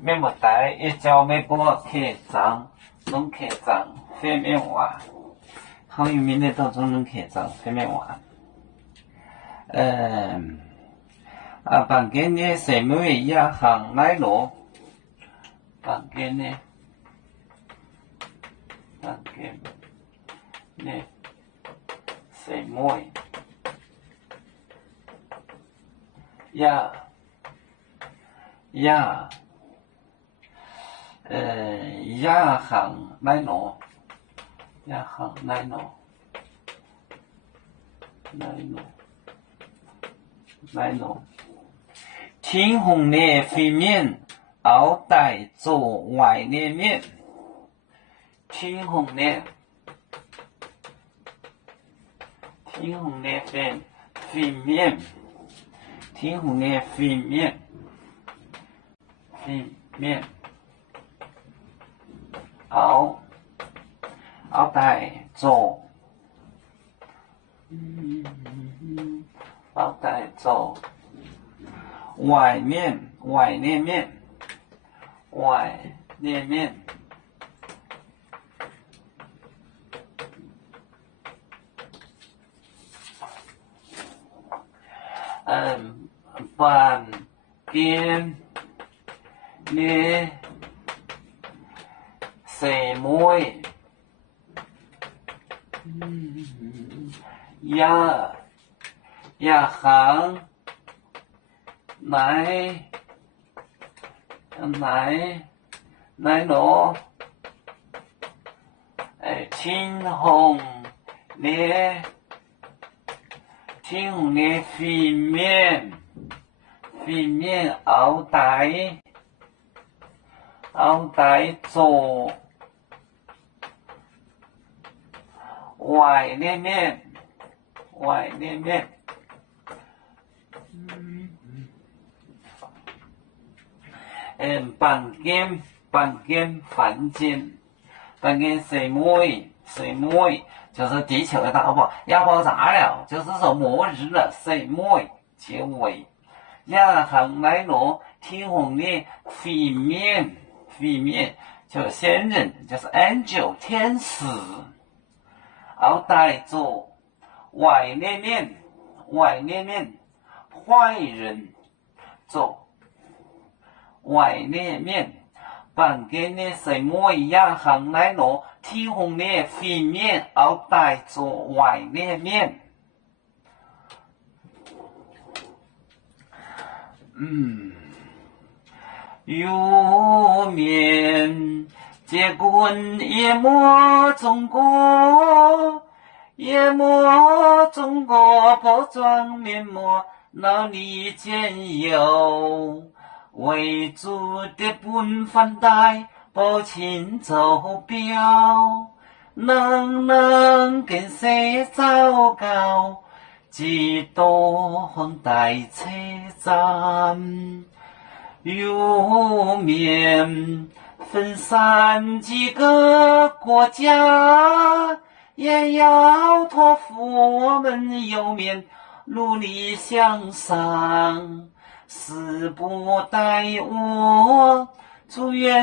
面目带一朝没波客长，拢客长非面话，好于明的当中拢客长非面话。房间呢，什么一行来罗？房间呢，什么呀？行来罗，行来罗。天红的飞面，后代做外列面。天红的飞面，天红的飞面，后代做。后代做外列面。房间呢，什么行来罗，天红的飞面，后代做外列面。房间什么？就是地球的大爆要爆炸了，就是说末日了。什么结尾？行来罗，天红的飞面，就是仙人，就是 angel 天使。后代做外列面，坏人做外列面。房间的什么行来罗，天红的飞面，后代做外列面。有面结棍夜魔中国，包装面膜，脑里间有为主的本番带，保亲走标，能跟谁糟糕？几多红带车站，有面分散几个国家，也要托付我们有面努力向上，时不待我祝愿